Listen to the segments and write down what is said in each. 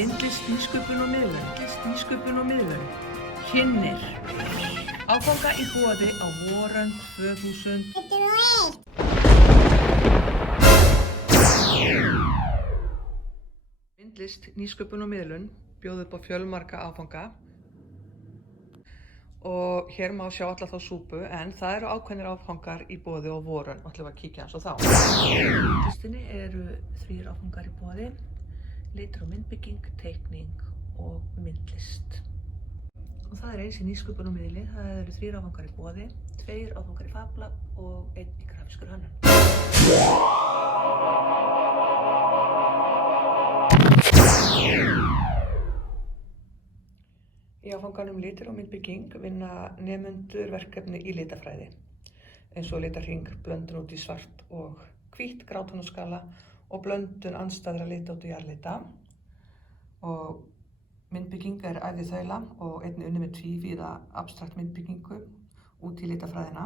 Myndlist, nýsköpun og miðlun. Kynnir. Áfanga í boði á voran 2021. Myndlist, nýsköpun og miðlun bjóð upp á fjölmarga áfanga og hér má sjá alla þá súpu, en það eru ákveðnir áfangar í boði á voran og ætlum við að kíkja aðeins á þá. Í myndlistinni eru 3 áfangar í boði: litur og myndbygging, teikning og myndlist. Og það er eins í nýsköpun og miðli. Það eru 3 áfangar í boði, 2 áfangar í Fab Lab og 1 í grafískri hönnun. Í áfanganum litur og myndbygging vinna nemendur verkefni í litafræði, eins og litarhring, blöndun út í svart og hvítt, grátónaskala og blöndun andstæðra lita út í jarðlita. Og myndbygging er æfð í þaula og einnig unnið með tvívíða abstrakt myndbyggingu út í litafræðina.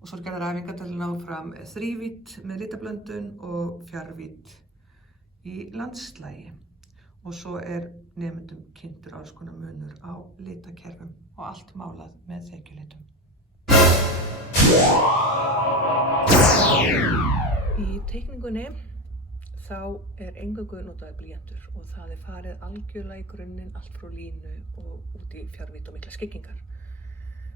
Og svo er gerðar æfingar til að ná fram þrívídd með litablöndun og fjarvídd í landslagi. Og svo er nemendum kynntur alls konar munur á litakerfum og allt málað með þekjulitum. Í teikningunni þá er eingöngu notaður blýantur og það er farið algjörlega í grunninn, allt frá línu og út í fjarvídd og mikla skyggingar.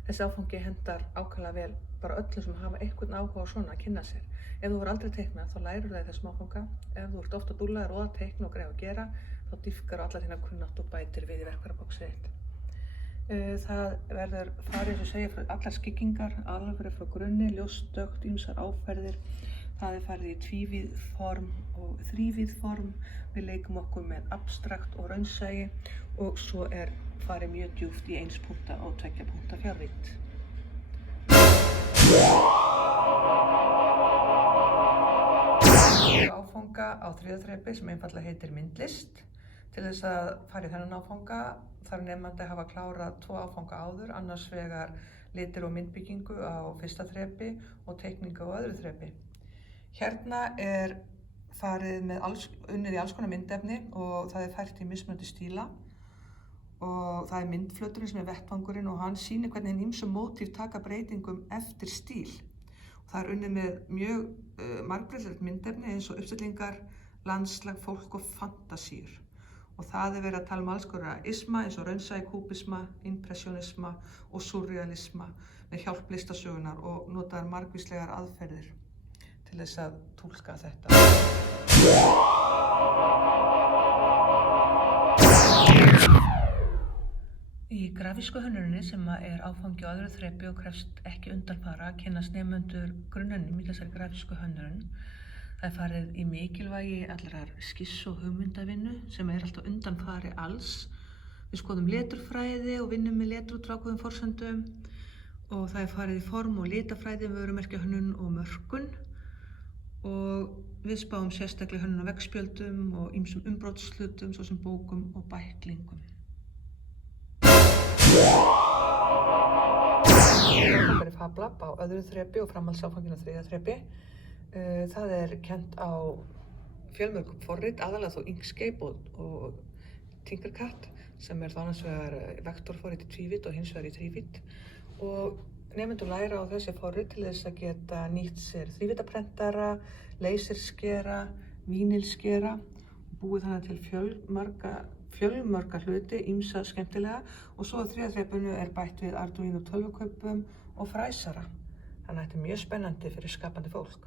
Þessi áfangi hendar ákaflega vel bara öllum sem hafa einhvern áhuga á svona að kynna sér. Ef þú voru aldrei teiknað þá lærir það í þessum áfanga. Ef þú ert ofta dúllaður og að teikna og greiða að gera, þá dýpkar allar þína kunnátt og bætir við í verkfærabóksið þitt. Það verður farið, eins og segja, frá allar skyggingar, alveg frá grunni, ljóst, dökkt, ýmsar áferðir. Það er farið í tvívíð form og þrívíð form. Við leikum okkur með abstrakt og raunsæi og svo er farið mjög djúpt í 1 punkta og 2 punkta fjarvídd. Áfanga á 3. þrepi sem einfaldlega heitir myndlist. Til þess að fara í þennan áfanga þarf nemandi að hafa klárað 2 áfanga áður, annars vegar litir og myndbyggingu á 1. þrepi og teikningu á 2. þrepi. Hérna er farið með unnið í alls konar myndefni og það er fært í mismunandi stíla. Og það er myndflöturinn sem er vettvangurinn og hann sýnir hvernig hin ýmsu mótíf taka breytingum eftir stíl. Og það er unnið með mjög margbreytilegt myndefni eins og uppstillingar, landslag, fólk og fantasíur. Og það er verið að tala um alls konar isma eins og raunsæi, kúbisma, impressionisma og surrealisma með hjálp listasögunar og notaðar margvíslegar aðferðir til þess að túlka þetta. Í grafísku hönnuninni, sem er áfangi á 2. þrepi og krefst ekki undanfara, kynnast nemendur grunnennum í þessari grafísku hönnun. Það er farið í mikilvægi allrar skiss- og hugmyndavinnu sem er alltaf undanfari alls. Við skoðum leturfræði og vinnum með letur út frá ákveðnum forsendum og það er farið í form- og litafræði, vörumerkjahönnun og mörkun. Og við spáum sérstaklega hönnun á veggspjöldum og ýmsum umbrotslutum, svo sem bókum og bæklingum. Áfangar í Fab Lab á 2. þrepi og framhaldsáfanginn á 3. þrepi. Það er kennt á fjölmörgum forrit, aðalega þó Inkscape og Tinkercad, sem er þá annars vegar vektorforrit í tvívídd og hins vegar í þrívídd. Og nemendur læra á þessi forrit til þess að geta nýtt sér þrívíddaprentara, laserskera, vínilskera og búið þannig til fjölmarga hluti, ýmsa skemmtilega. Og svo á 3. þrepinu er bætt við Arduino tölvukubbum og fræsara. Þannig að þetta er mjög spennandi fyrir skapandi fólk.